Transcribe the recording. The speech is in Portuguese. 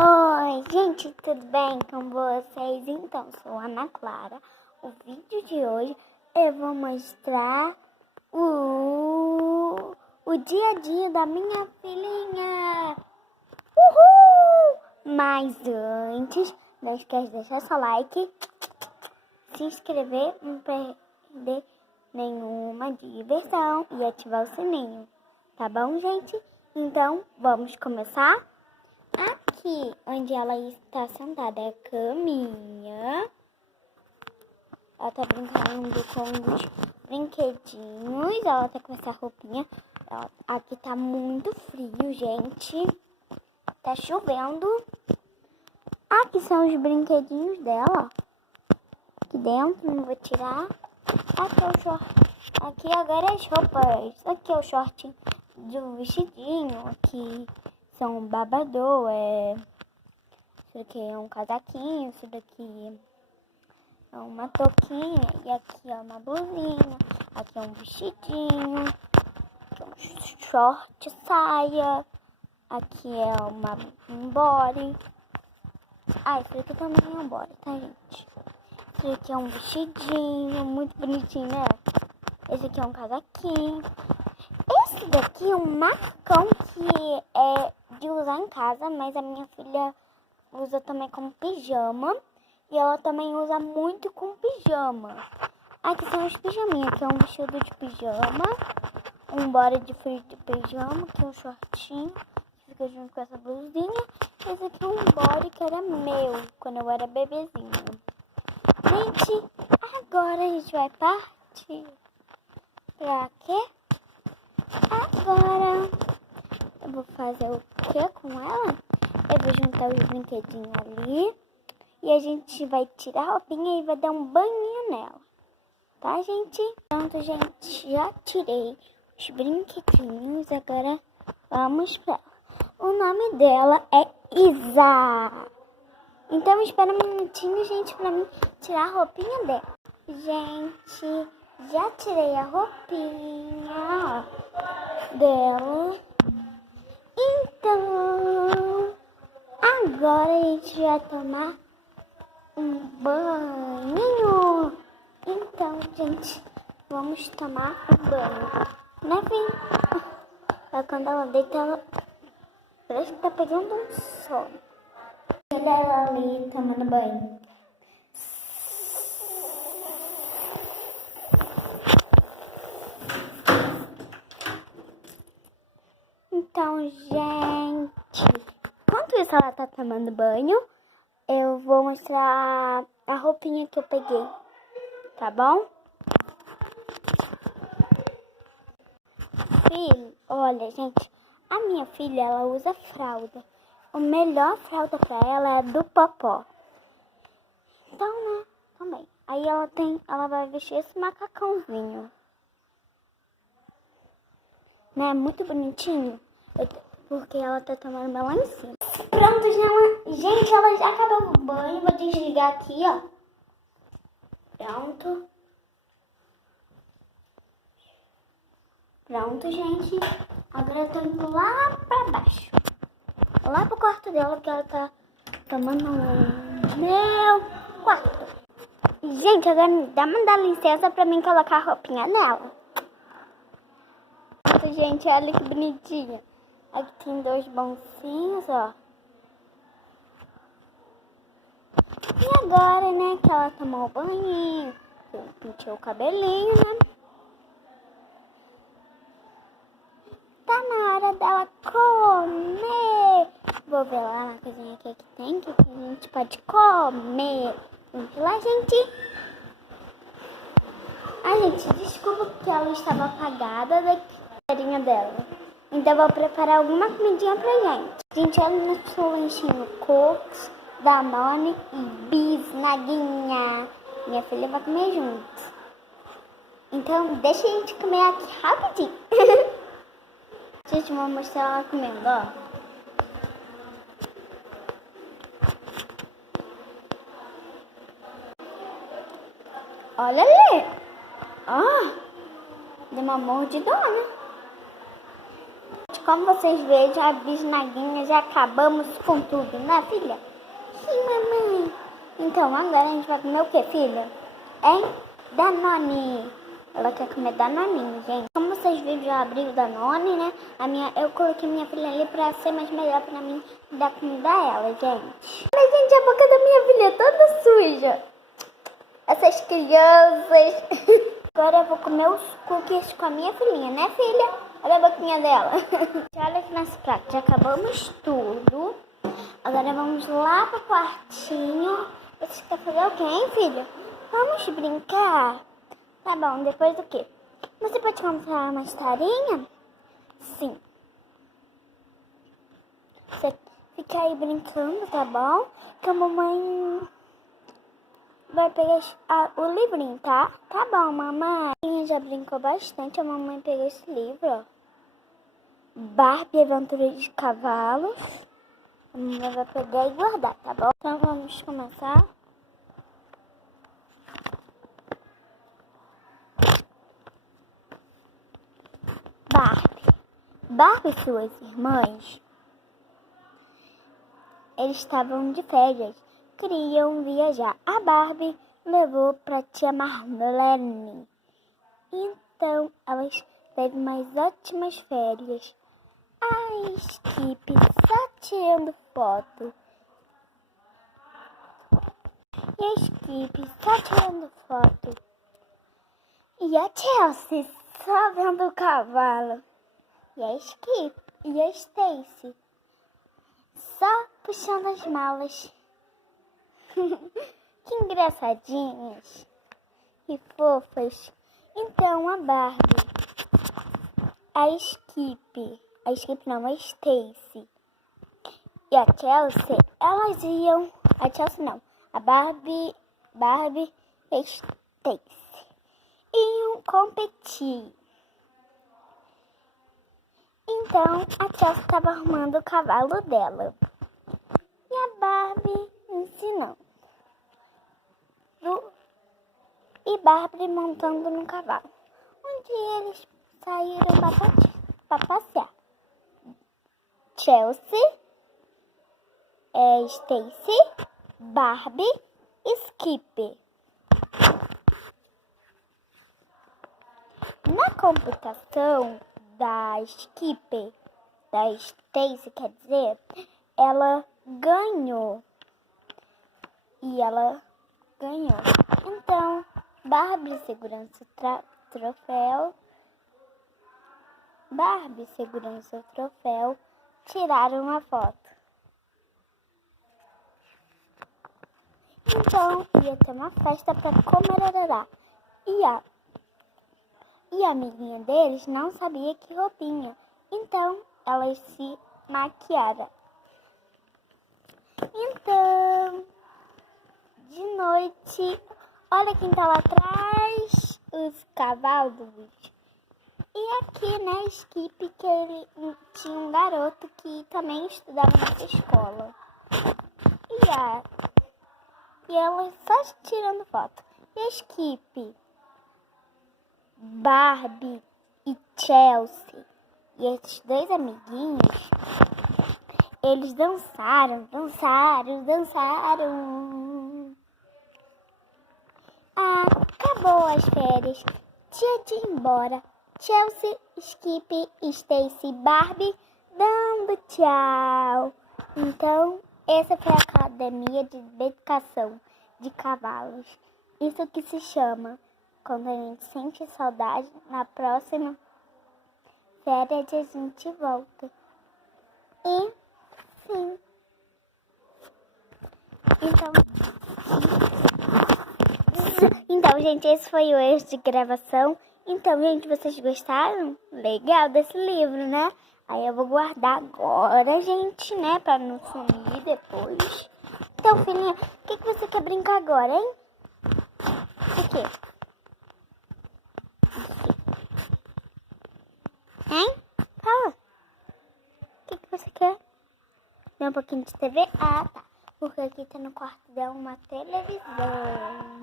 Oi, gente, tudo bem com vocês? Então, sou a Ana Clara. O vídeo de hoje eu vou mostrar o dia a dia da minha filhinha. Uhul! Mas antes, não esquece de deixar seu like, se inscrever, não perder nenhuma diversão e ativar o sininho. Tá bom, gente? Então, vamos começar? Aqui onde ela está sentada é a caminha. Ela tá brincando com os brinquedinhos. Ela tá com essa roupinha. Aqui tá muito frio, gente. Tá chovendo. Aqui são os brinquedinhos dela. Aqui dentro, não vou tirar. Aqui é o short. Aqui agora as roupas. Aqui é o short de um vestidinho. Aqui são um babador, isso daqui é um casaquinho, isso daqui é uma touquinha, e aqui é uma blusinha, aqui é um vestidinho, aqui é um short, saia, aqui é um body. Isso daqui também é um body, tá, gente? Isso daqui é um vestidinho, muito bonitinho, né? Esse aqui é um casaquinho. Esse daqui é um macacão que é de usar em casa, mas a minha filha usa também como pijama. E ela também usa muito com pijama. Aqui são os pijaminhas, que é um vestido de pijama, um body de frio de pijama, que é um shortinho, que fica junto com essa blusinha. Esse aqui é um body que era meu, quando eu era bebezinha. Gente, agora a gente vai partir pra quê? Agora eu vou fazer o que com ela? Eu vou juntar os brinquedinhos ali e a gente vai tirar a roupinha e vai dar um banho nela, tá, gente? Pronto, gente, já tirei os brinquedinhos, agora vamos pra ela. O nome dela é Isa. Então espera um minutinho, gente, pra mim tirar a roupinha dela. Gente, já tirei a roupinha dela. Então, agora a gente vai tomar um banho. Então, gente, vamos tomar um banho. Né, filho? Quando ela deita, ela parece que tá pegando um sono. Olha ela ali tomando banho. Então, gente, enquanto isso ela tá tomando banho, eu vou mostrar a roupinha que eu peguei, tá bom? Filho, olha, gente, a minha filha, ela usa fralda. O melhor fralda pra ela é do Popó. Então, né, também. Aí ela vai vestir esse macacãozinho. Né, muito bonitinho. Porque ela tá tomando banho lá em cima. Pronto, gente, ela já acabou o banho. Vou desligar aqui, ó. Pronto, gente. Agora eu tô indo lá pra baixo. Lá pro quarto dela, porque ela tá tomando no meu quarto. Gente, agora dá licença pra mim colocar a roupinha nela. Pronto, gente, olha que bonitinha. Aqui tem 2 bolsinhos, ó. E agora, né, que ela tomou o banho, eu pintei o cabelinho, né? Tá na hora dela comer. Vou ver lá na cozinha que tem, que a gente pode comer. Vamos lá, gente. Gente, desculpa porque ela estava apagada da carinha dela. Então vou preparar alguma comidinha pra gente. Gente, olha no seu lanchinho Cooks, Danone e Bisnaguinha. Minha filha vai comer junto. Então deixa a gente comer aqui rapidinho. Gente, vou mostrar ela comendo, ó. Olha ali. Ó, deu uma mordidona. como vocês veem, já bisnaguinha, já acabamos com tudo, né, filha? Sim, mamãe. Então, agora a gente vai comer o que, filha? Hein? Danone. Ela quer comer Danoninho, gente. Como vocês viram, já abri o Danone, né? Eu coloquei minha filha ali pra ser mais melhor pra mim dar comida a ela, gente. Olha, gente, a boca da minha filha é toda suja. Essas crianças. Agora eu vou comer os cookies com a minha filhinha, né, filha? Olha a boquinha dela. Olha aqui nesse prato, já acabamos tudo. Agora vamos lá pro quartinho. Você quer fazer o quê, hein, filha? Vamos brincar? Tá bom, depois do quê? Você pode comprar uma historinha? Sim. Você fica aí brincando, tá bom? Que a mamãe vai pegar o livrinho, tá? Tá bom, mamãe. A já brincou bastante, a mamãe pegou esse livro, ó. Barbie Aventura de Cavalos. A mamãe vai pegar e guardar, tá bom? Então vamos começar. Barbie e suas irmãs, eles estavam de férias, queriam viajar. A Barbie levou para tia Marlene. Então, elas teve umas ótimas férias. A Skip só tirando foto. E a Skip só tirando foto. E a Chelsea só vendo o cavalo. E a Skip e a Stacy só puxando as malas. Que engraçadinhas e fofas. Então a Barbie, a Skip não, a Stacy e a Chelsea, elas iam, a Chelsea não, a Barbie e a Stacy iam competir. Então a Chelsea estava arrumando o cavalo dela e a Barbie ensinando. E Barbie montando no cavalo. Um dia eles saíram para passear. Chelsea, Stacy, Barbie e Skip. Na computação da Skip, da Stacy, quer dizer, ela ganhou. E ela ganhou. Então, Barbie segurando seu troféu. Barbie segurando seu troféu, tiraram uma foto. Então, ia ter uma festa para comemorar. E a amiguinha deles não sabia que roupinha. Então, elas se maquiaram. Então, de noite, olha quem tá lá atrás, os cavalos. E aqui, né, Skip, que ele tinha um garoto que também estudava nessa escola. E ela só tirando foto. E a Skip, Barbie e Chelsea e esses dois amiguinhos, eles dançaram. Acabou as férias. Dia de ir embora. Chelsea, Skip, Stacy, Barbie dando tchau. Então, essa foi a academia de educação de cavalos. Isso que se chama, quando a gente sente saudade, na próxima férias a gente volta. E sim. Então, gente, esse foi o erro de gravação. Então, gente, vocês gostaram? Legal desse livro, né? Aí eu vou guardar agora, gente, né? Pra não sumir depois. Então, filhinha, o que você quer brincar agora, hein? O quê? Hein? Fala. O que você quer? Ver um pouquinho de TV? Ah, tá. Porque aqui tá no quarto dela uma televisão.